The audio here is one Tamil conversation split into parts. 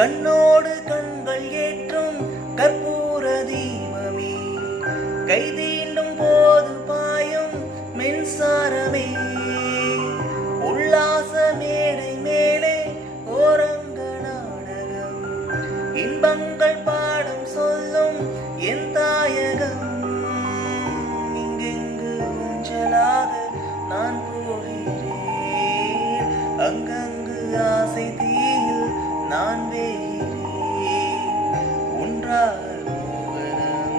கண்ணோடு கண்கள் ஏற்றும் கற்பூர தீபமே, கைதீண்டும் போது பாயும் மின்சாரமே, உல்லாச மேடை மேலே ஓரங்க நாடகம், இன்பங்கள் பாடம் சொல்லும் என் தாயகம். இங்கெங்கு ஊஞ்சலாக நான் போகிறேன், அங்கங்கு ஆசை தீயில் நான் வேகிறேன். ஒன்றாக மோகனம்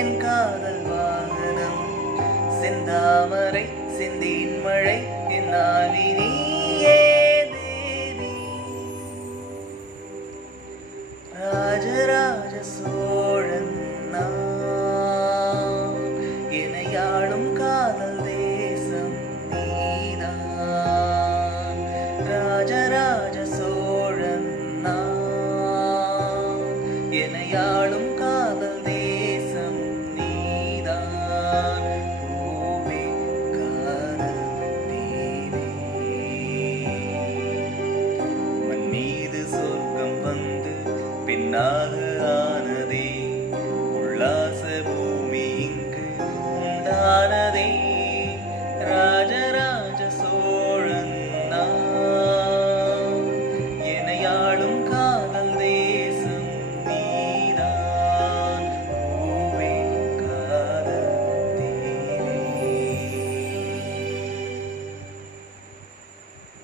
என் காதல் வாகனம், செந்தாமரை செந்தேன் மழை என் ஆவி நீயே தேவி. ராஜராஜ சோழன் நான், எனையாளும் காதல் தேசம் நீதான். ராஜராஜ சோழன் நான், எனையாளும்